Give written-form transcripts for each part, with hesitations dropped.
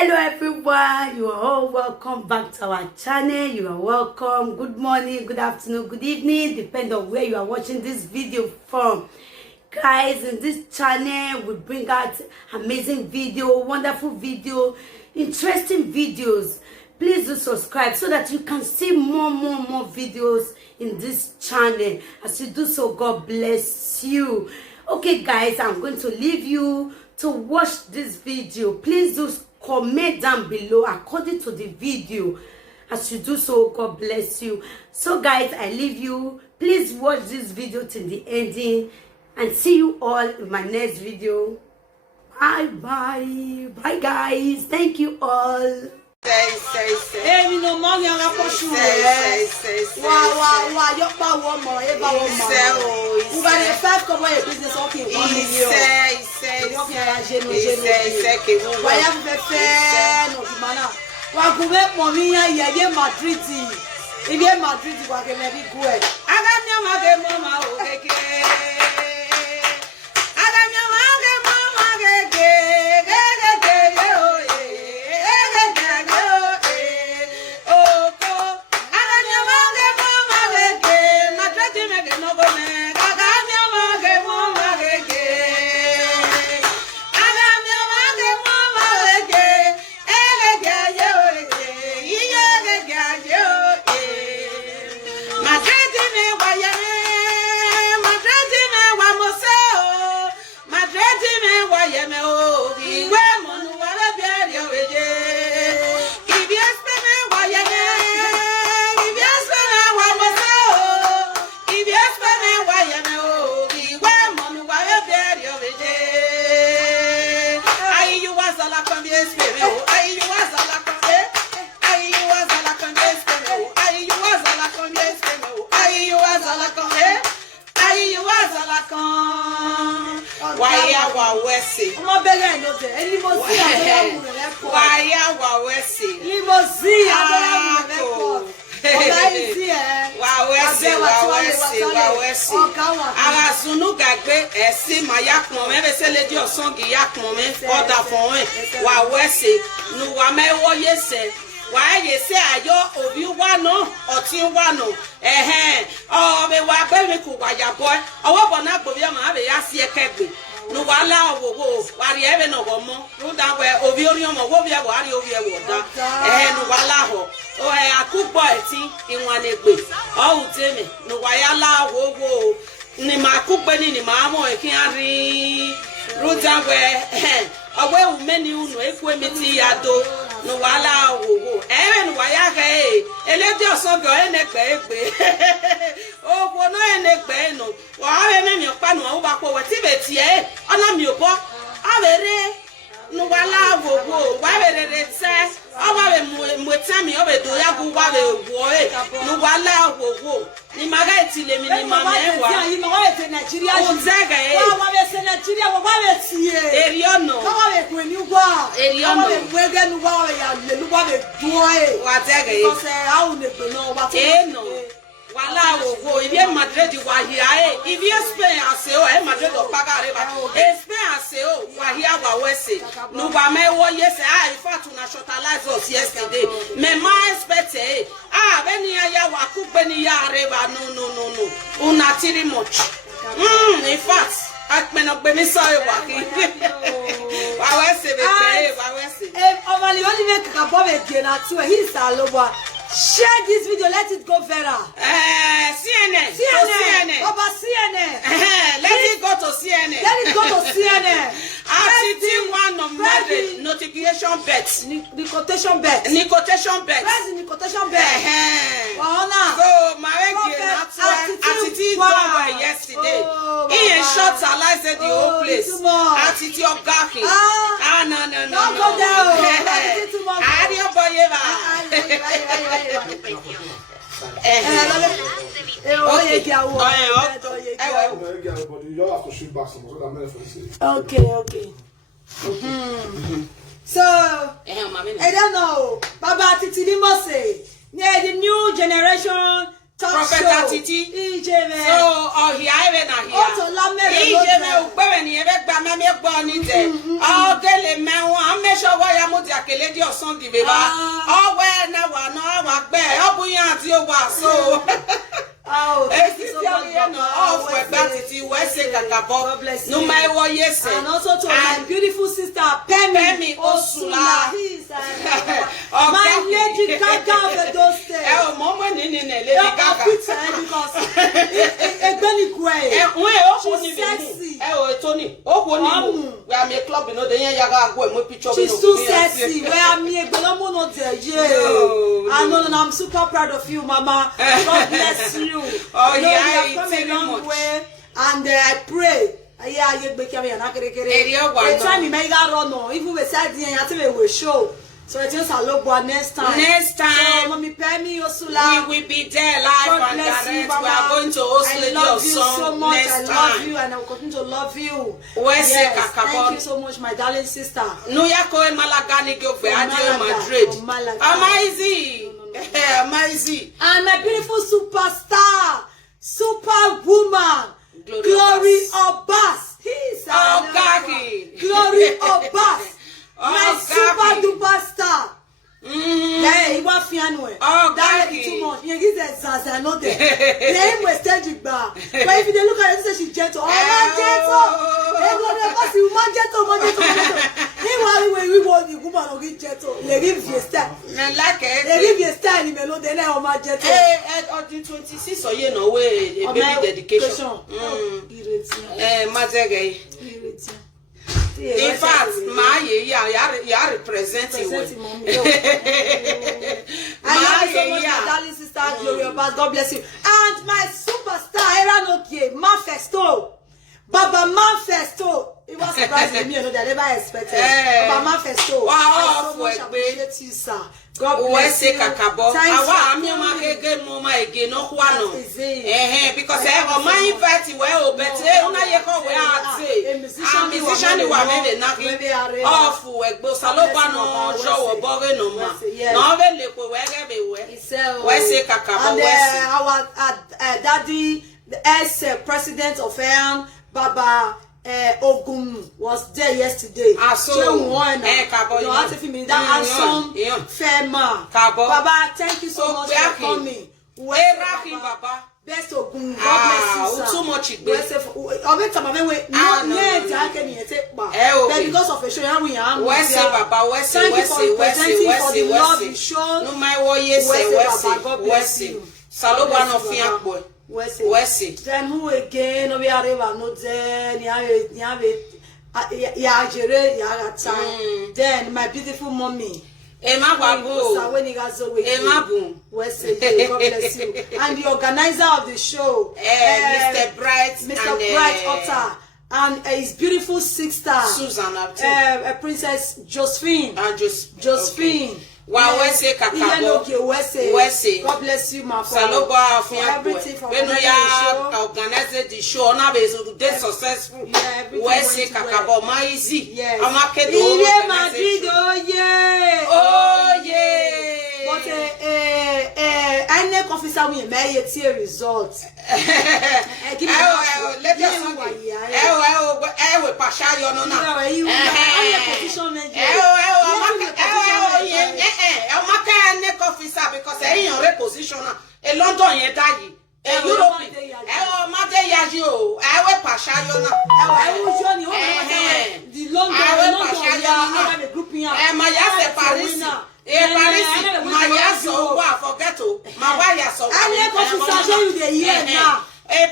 Hello everyone, you are all welcome back to our channel. You are welcome. Good morning, good afternoon, good evening, depending on where you are watching this video from. Guys, in this channel we bring out amazing video, wonderful video, interesting videos. Please do subscribe so that you can see more videos in this channel. As you do so, God bless you. Okay guys, I'm going to leave you to watch this video. Please do comment down below according to the video. As you do so, God bless you. So guys, I leave you. Please watch this video till the ending and see you all in my next video. Bye guys. Thank you all. Hey, you know, money on a push. Wow, you're about one more, ever one more. You got a fast come away business okay. Why have the fair no mana? Why go make mommy and Madrid? If you're Madrid, you can maybe go. I got your mama, okay. Why you say ayo obi wano oti wano oh me wa be me ku wa ya boy owo bo na gbo bi ma be ya sie kegbe no wala owo wari ebe no go mo no da we obi ori omo wo bi e wari obi e wo da no wala ho o akugbo eti inwa na egbe o uteme no wa ya la wo ni ma kugbe ni ma mo e kin ari ruta we owe umeni unu ekwe meti ya do no wala wo no waya ge eledi osogo enegbe egbe o wo no enegbe no wa we me mi pa no wo ba po we ti be ti e ona mi obo awere no wala wo wa we re se o wa we mo tami o be do ya go wa we wo no wala wo ni maga etile mi ni mama e wa yi mo wa te Nigeria o zega wa we se Nigeria wa we tie eriono wa we ku ni gwa eriono wa we ge nu wa ya le lu wa we duo wa zega e because how ne pe no wa no wala wo ibi Madrid wa hia ibi Spain ase o Madrid o paga re ba Spain ase o wa hia wa wese no wa me wo yes in fact una shortalize us yesterday me ma expect when ya wa ku pe ni ya re ba no una tiri much in fact akmeno gbe mi so e wa ki wa wese be wa wese ovali only make ka bo be die na tu he sa lo ba. Share this video, let it go viral. CNN. Over CNN. Let it go to CNN. Let it go to CNN. One of the notification bets. Nicotation bets. Press the nicotation bet. So my attitude yesterday. He shot alive the whole place. Attitude of Gaki. No. Don't go there. Okay. So I don't know. Baba Titi Limose. Yeah, the new generation Prophet Titi. So here na here. Ijeme ukpewe ni ebe gba me gbo ni te. O gele me won amesho wa ya mo ti akele di osan di beba. Owe na wa no wa gbe. Obuyan ati o wa so. Oh, thank you so much, no matter what you say. And also to my beautiful sister, Pemi Osula. My Lady Gaga of those days. Oh, Mama, Lady Gaga. Because it's very great. She's sexy. Oh, Tony. Oh, we are a club, you know, the Yaga go and picture. She's too sexy. Where I'm here, Belomo not there. I know, and I'm super proud of you, Mama. God bless you. Oh, you know, yeah, we have come a long way, and I pray. Yeah, you make me an accurate. Try me make that run. Even beside the end, we will show. So it's just a look next time. Next time, so, Mommy Pemi Osula, we will be there live and direct. We are going to host your song next time. I love you, and I will continue to love you. Yes, thank you so much, my darling sister. Nuyako Malagani go for Madrid. Amazing. Amazing. And my beautiful superstar, superwoman, Glory Obas. He's Glory Obas. My super duper star. Yeah, he was fianwe. Oh, that is too much. You get that no there. They must stand it back. But if you look at it, say she's gentle. Oh, gentle. They go there because you man gentle. We want the woman to get gentle. They give you a style. Like it. They give you a style in melody. Then I want gentle. On the 26th, or you know, way a baby dedication. Mazege. In fact, my you representing. My darling sister, Glory Obas, God bless you. And my superstar, Era Nokie, Manfesto, Baba Manfesto. It was surprising me, I never expected. Baba Manfesto. Wow, I so much appreciate you, sir. God bless you. Thank you. Because I my invite well, but a musician who are maybe knocking off with Bosalopano, Joe, Bovenoma. And our daddy, the ex-president of EAN, Baba Ogun, was there yesterday. Baba, thank you so much for coming. Best Ogun, God bless you, too much. Because of a show, we are. Thank you for presenting for the love you showed. No matter what you say, God bless you. Salobano of Fiakboy. Wesi. Then who again? We are no then. Then my beautiful mommy. Emma Babu. Wesi. God bless you. And the organizer of the show, Mr. Bright, Mr. Bright Otter. And his beautiful sister, Susan, Princess Josephine. Josephine. Okay. Wow, Wesi Kakabo. Wesi. God bless you, my father. For everything from when we are organized the show, now is successful. Wesi Kakabo, my easy. Yes. I'm a kid. Madrid, oh yeah. Oh yeah. But any officer will make a result. Let officer because I position a London yet a European.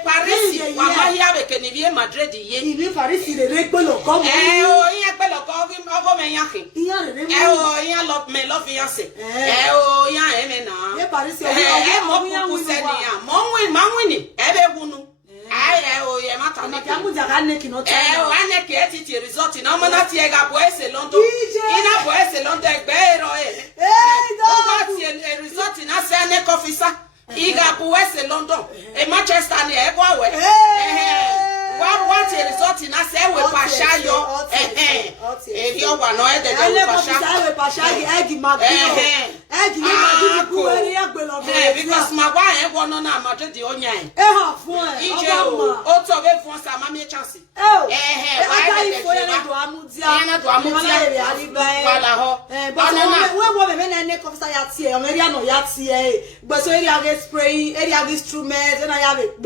Paris, Mamma Kenivia Madrid, ye Paris is the regular come. Love me, love Yasse. Oh, yeah, Paris, Mongwin, every oh, yeah, Mata. Result in Amanatiega Boise, London. In a Boise, London, a result in a officer. Iga Boise, London. A Manchester near everywhere. What a result in us, I will Pashayo. If you are not because my wife won on a Madrid the Onion. Also, wait for some mammy chance. Oh, When any officer yati, area no yati, but so area get spraying, area get instruments, and I have it.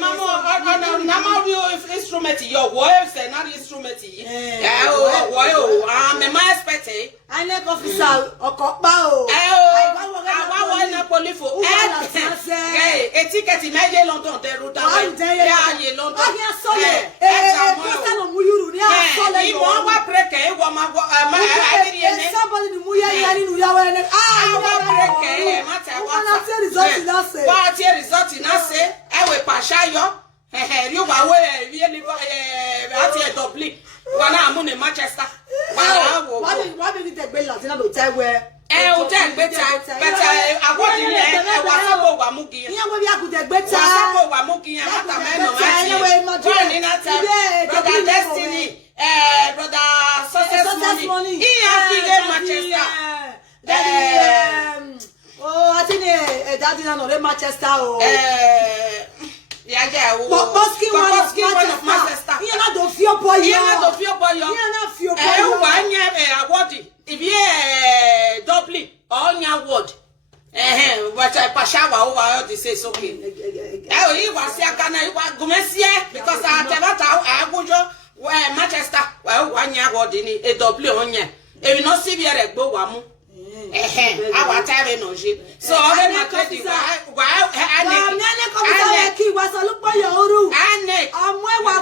Mama, instrument, your voice and not instrument. I'm a my expecting. I like officer or copao. I want a police for a ticket in my London. Manchester. Why did you take Latina to tell where? Better. I want you there. Wamugi. Yeah, we are good better. Wamugi and Brother Destiny. Brother Success Money. He has Manchester. I think Daddy not Manchester. Yeah. One of Manchester. You not do fear boy. You not do fear boy. You not fear boy. One year award. If you doubly on your word. But I pashawa over this is okay. He was here because I have Abuja where Manchester. Well, 1 year award in a double on ye. If you not see here a go wamu. Our time no ship. So I was a look by your room.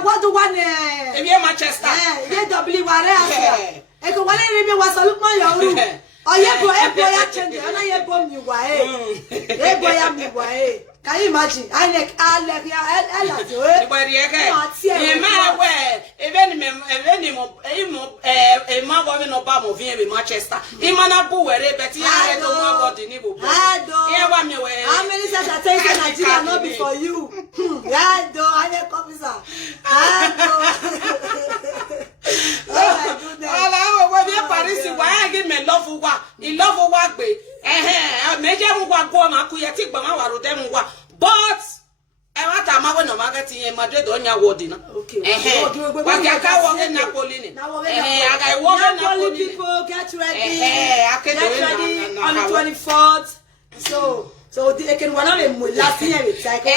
What do one? If you're Manchester, you double whatever. I go one was a look by your room. Oh, yeah, boy, change it. And I bomb you way. Hey, boy, I'm you way. Can you imagine? I like Ella do it. But a man Obama via Manchester. Imanabu, but I don't know what the neighbor. How many times I tell you Nigeria not be for you? I do. I like officer. Oh my goodness. Paris, why I give me love for what? In love for what way? Major what go on, I think, but I will them what. But I want a man of marketing in Madrid on your wording. Okay. But I can't walk in Napoli. I want Napoli people get ready. Get ready on the 24th. So they can one of them last year. It's like so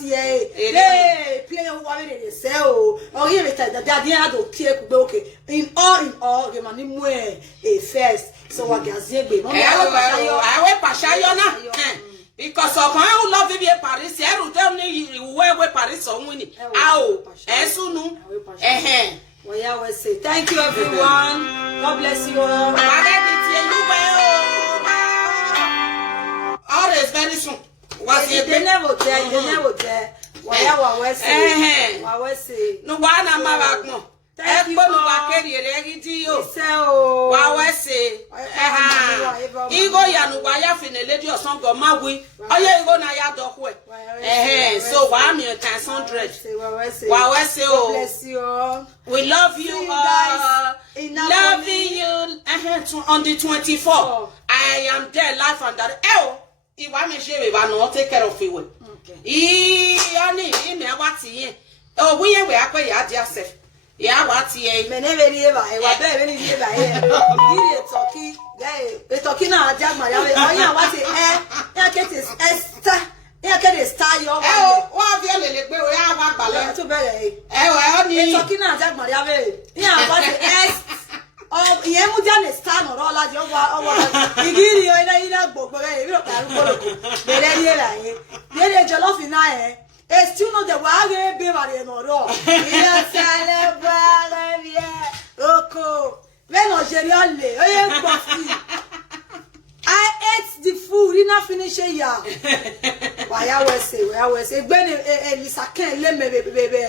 they play who are they sell or here it that they are to take okay. In all the money more a first. So what can say be? I will pashayo na. Because of my who love you Paris, I will tell you where Paris on winning. Ow, Esunu. Well, I will say thank you everyone. God bless you all. All is very soon. Was it the never there? Why I was say no one am I thank you. Igo ya no waya fine lady or song of Maui. Oh, yeah, you go na ya dog way. So why me a 100? Bless you all. We love you all. Loving you on the 24th. I am there live and that. If I may share with you, take care of you. Okay. Oh, we are quite yourself. Yeah, what's ye? Menever, I was very near talking. They talking now, Jack Maria. Oh, yeah, what's it? I get this Esther. I get a style. Oh, what the other way we have balloon to bury. Oh, talking now, Jack Maria. Yeah, what's it? Oh, Yemujan is stand or all at your Igiri, I book, but I don't There is Jollof in I. It's still not the wild baby no. Yes, I Oko. When Algerian, I ate the food, enough finish a year. Why I will say, when Lisa can't let me, baby,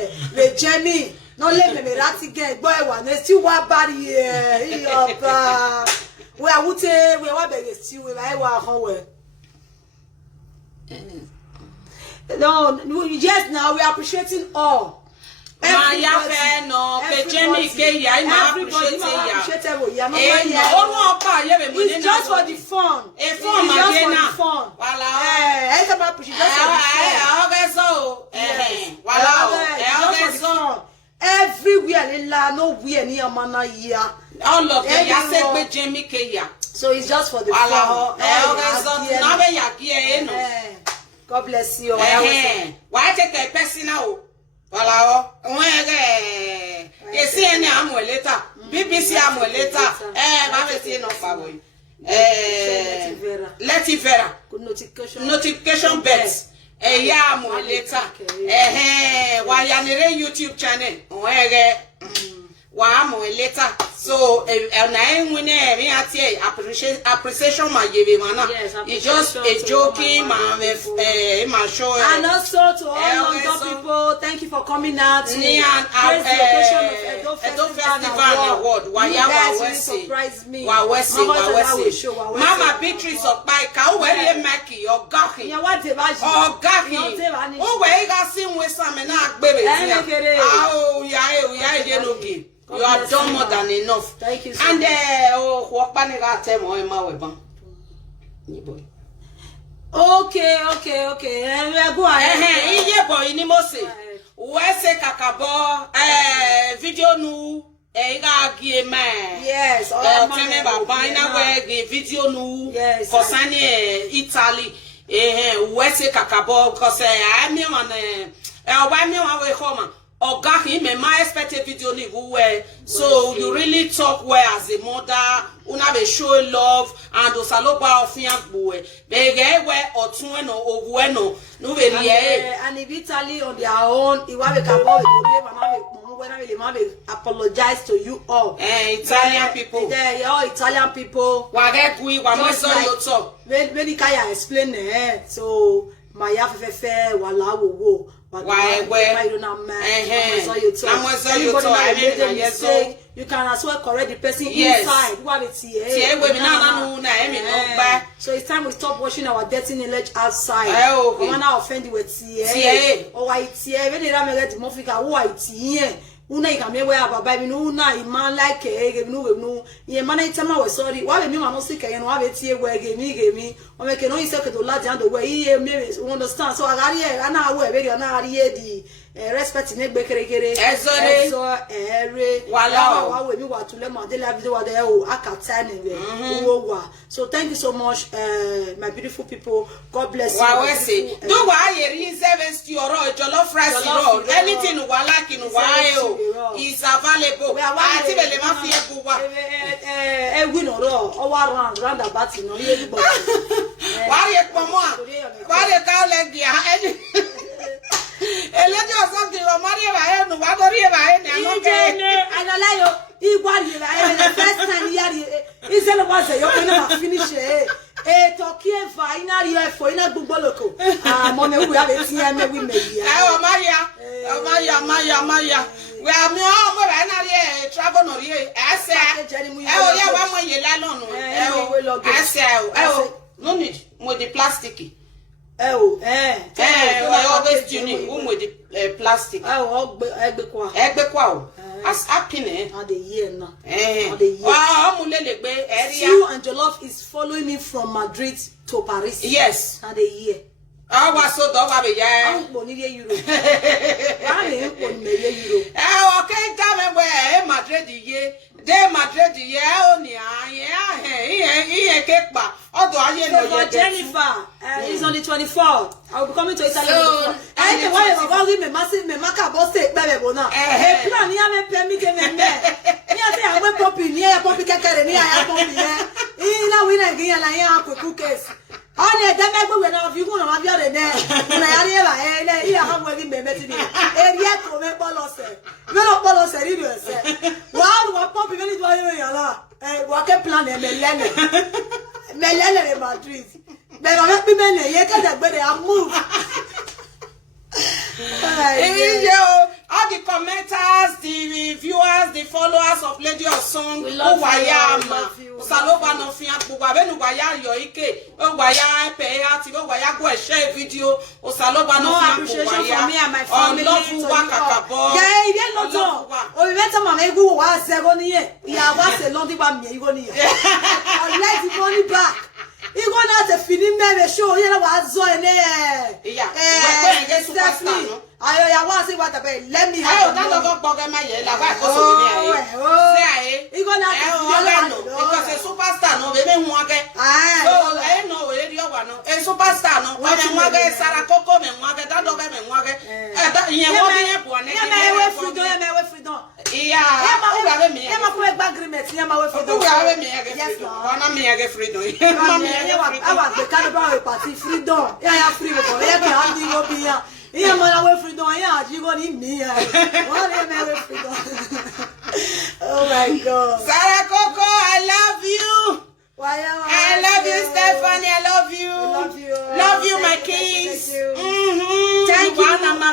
Jamie. No let me rat again, boy. One, there's still one body here. Where would say we were begging still with I want home. No, yes, now we are appreciating all. Everybody, no, Jamie, it's just for the fun. It's just for the fun. Everywhere, no we near mana here. all of them ya say gbe Jamie Keya. So it's just for the fun. God bless you. Why take a person now? Well, you see any amuleta, BBC amuleta, Letty Vera, notification bells, amuleta, why YouTube channel, later. So appreciation my it's just a joking and also to all London people, thank you for coming out to the Edo Festival Award. You guys really surprised me. Mama Beatrice of Baika, where you make your gaki. Oh, gaki. Oh, where you got seen with some and baby. Oh, yeah, you have done more than enough. Thank you so and much. What panic tell my weapon. Okay. We are going. Boy, ni mose. Wese kakabo video nu yes, video nu yes, concerning Italy. Wese kakabo because I me why me we home. Ogaki me my expected video ni where so you really talk well as a mother una be show love and osaloba ofiangbo bege we otun no ogueno no be and if Italy on their own iwa be kabo we apologize to you all Italian people all Italian people wa get we wa mo so you talk when Kaya explain so my afefe wala wo you can as well correct the person inside. So it's time we stop watching our dirty knowledge outside. We want to offend you with una ikamwe ababa mi no na iman like ege no no ye man itama we sorry wa be mi ma no sika ye no wa be tie we gemi o me ke no ise ke to ladi and we ye me understand so agari e ana we be na ari ye di respect ne gbe kerekere so wala wa we mi wa tule ma de la video wa de o akata ne we wo wa so thank you so much my beautiful people. God bless you. Wa we say do wa ye rin service to your jollof rice roll anything wa like in wa is available. Ati bele ma fi ebu wa we no ro o wa round about no ye bi bo wa ye pomo wa ye ka le dia elejo something o mari ba no wa dori ba ni anoke analayo igwa ni ba the first time here isele was yo na finish Turkey final year for ina gbogbo loko mo me we have tin me we me ya Maria we are me o mo ba na re travel no re ase o ya wa mo ye la lonu ase no need mo the plastic we always tuning with the plastic egbe kwa o as happiness on the year now Stew and Jollof is following me from Madrid to Paris. Yes, and the year I was so dog I'm going to Europe. okay, tell me where Madrid year de Madrid year only Jennifer is on the 24th. I will be coming to Italy. So, I why you go give me massive me maka boss take bebe bona. Plan ya me permit me me. Ya say I went poppy near poppy kekere near ya poppy here. Ina we na giya na ya akuku case. Onye dem egbe we na ofi gun na ma bi ore de. Na ya re ba ya ha mo gi me meti bi. Area to me bolose. Me no bolose ri do se. Wa poppy me ni do yo la. Wa ke plan e me lene. Me lene Madrid. But I'm happy man, you can't better I move. All the commenters, the viewers, the followers of Lady of Song, Saloba no fian buba benu waya yoike, o waya pe ati o waya go share video, o Saloba no fian for me and my family. Yeah, yeah, no. O we better mama egu wa se go ni e. Ya wa se lo di ba mi ego ni. I let the money back. You go now to finish me show you know what so Ayo ya wa si wa tabe. Let me Ayo have. that go boga my ye la ba ko so ni aye. Say aye. Ego na no because a superstar no be me hu age. So no we dey wa no. A superstar no we me hu age Sara Koko me hu age that do be me hu age. That yen wo be yen bo ne. Ya me we freedom. Iya. O ga be me. Ya ma ko agreement ya ma we freedom. O ga be me age freedom. Wana me age freedom. Ma me ya wa the caliber of party freedom. Ya free ko. Ya ke handi go bi ya. Yeah, man, I wait for doing yeah, you gonna need me. What am I wait for doing? Oh my God. Sara Koko, I love you. I love you, Stephanie. I love you. Love you. Love you, my kids. Thank you,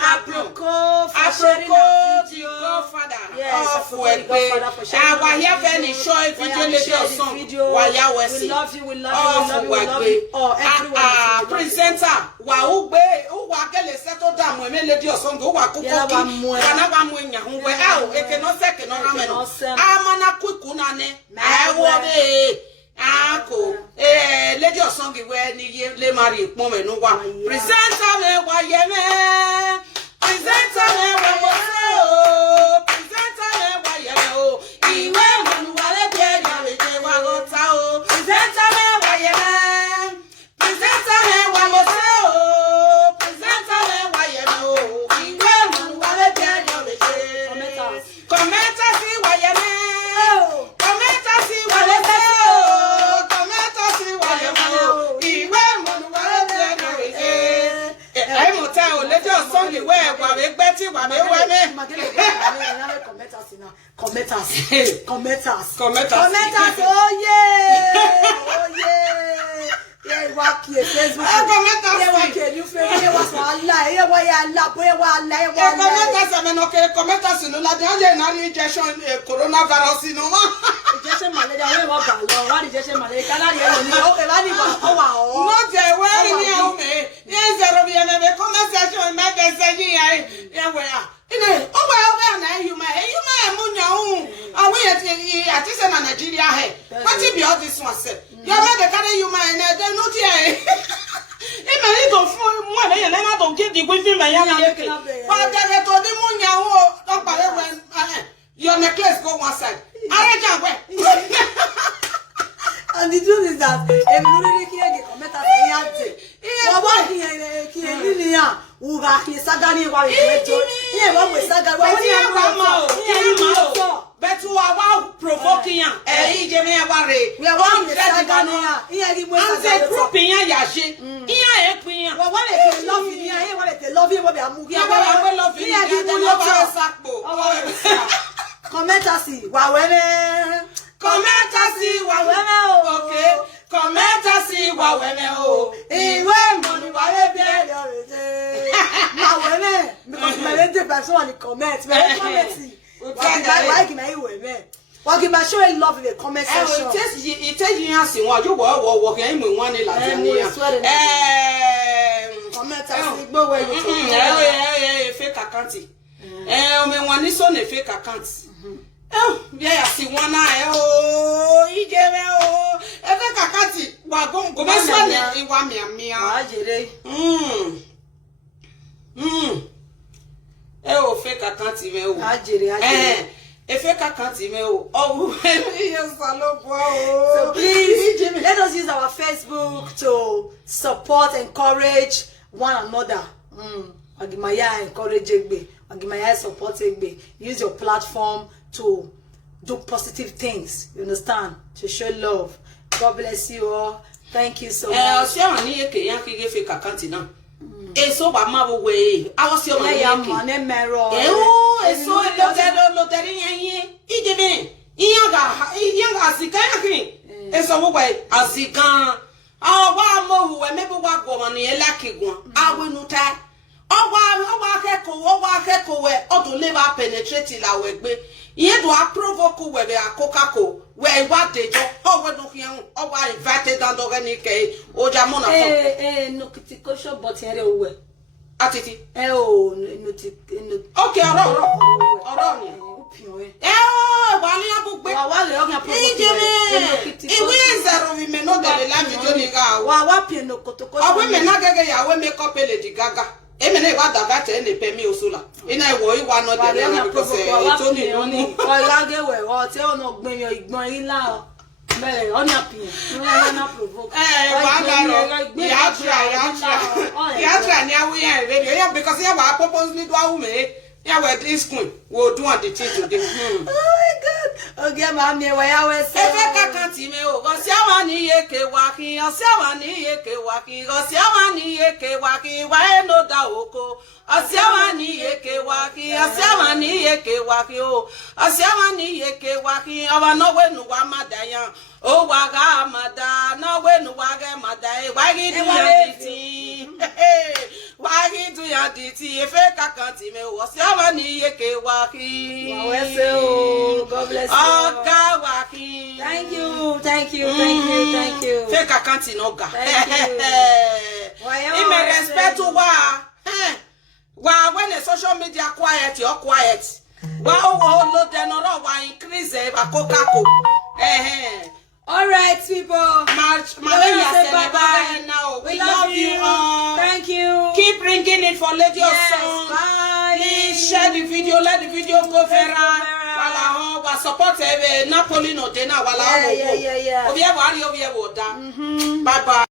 Aproko, for sharing that video. Godfather. Yes, for sharing. Our here very show video. We love you. We love you. We love you. Oh, everyone. Presenter. Wa ugbe, uwa kele settle down. We me lady song. Uwa kukoki. Wana wa mwenya. Uwe au. Eke no seke no rameno. Amana kuikuna ne. Ewo Ako lady Osongi we ni le mari pon me no wa presenter me wa ye me presenter me wa mo o presenter me wa ye me o iwe mo wa le be ya le je wa go ta o presenter me wa ye me presenter me wa mo o presenter me wa ye me o iwe mo wa le be ya le je commenter si wa ye me commenter si wa le be Commenters. Oh yeah. Yeah, walk here, Facebook. Yeah, walk here. You feel me? What's Allah? Yeah, why Allah? Boy, why Allah? Commenters, I mean, okay. Commenters, no, la dernière année, injection coronavirus, no. Injection malaria. We want ballon. What injection malaria? Canada, okay, what is it? Oh, not there. Where is it? Yes, there will be another conversation. Make a say, yeah, where? Oh well, now you may munya. I wait at this in Nigeria. What if you all this one said? You have the kind you may not here. It may go for one and I don't get the with him. I am but I told him munya. Your necklace go one side. I can't wait. And the truth is that if you really can't comment at the answer, what he Uga he sagani wa weto. Ye wa we saga wa ni ama. But you are provoking ya. Je me ware. We want the sagani ya. Ye ri mo saga. Grouping ya yaje. Iya e pin ya. Wa wa le love you ya. Ye wa le love you we be amu. Ya wa love you. Ya di mo wa sakpo. Commentasi wa wele. Commentasi wa wele o. Okay. Commentasi wa wele o. Iwe mo ni wa le bi because my little person on the comments, my comments. Why can I wear me? Well, give my show love in the comment section. It tells you answer what you were walking with one like fake account. Me one is on a fake account. Oh, yeah, see one eye. Oh, you gave a fake account. Wagon go back in 1 million. O fake account me o. A fake account me o. Oh, yes, so please let us use our Facebook to support, encourage one another. Agimaya encourage Egbe. Agimaya support Egbe. Use your platform to do positive things. You understand? To show love. God bless you all. Thank you so much. Fake account now. Eso ba ma we awo si o ma ya mo ne mero eso lo te yin ije mi iyan ga sika kin eso wo we azikan awa mo hu we me bo wa go mo ni elakigun awenu ta owa akeko we odun le ba penetrate la we gbe iye do provoke we be akokako we wa dejo o we no hian o wa invited down do ni ke o ja mo na ko no critication but here we atiti o no okay oro ni wa ni abugbe wa le o kan provoke iwe zero we me no de la video ni ga wa pie no kotoko o we me na gege ya we make up le di gaga Emene wa davate ne pemi osula. Ina wo iwa no de because it's only money. O ya ge we o ti o no gbin yan igbon yin la o. Bele on your opinion. No na provoke. Wa garo. Ya try ni awu yan radio. Yeah, because you wa purposely do awu me. Yeah, we this queen. We do on the thing today. Oh my God. Okay, mami, we ya we say. Efe kaka ti me o. Go si awa ni yeke waki. O si awa ni yeke waki. Go si awa ni yeke waki. Wa e no da oko. O si awa ni yeke waki. O si awa ni yeke waki o. O si awa ni yeke waki. Awa no we nu wa madayan. O wa ga mada. No we nu wa ga mada. Wa gi do ya titi. Wa gi do ya titi. Efe kaka ti me o. O si awa ni yeke waki. Wa we say o. God bless you. Oga waki. Thank you. Thank you. Thank you. Thank you. Fake account in Oga. Why He may respect to wa when the social media quiet, you're quiet. Wa no de no wa increase ba kokako. All right, people. March, We say bye-bye. Now We love you. all. Thank you. Keep bringing it for Lady of Yes, Song. bye. Please share the video. Let the video go viral. viral. Wala ho support Napoli no dena wala ho. Yeah. Obie wa ri obie wo da. Bye bye.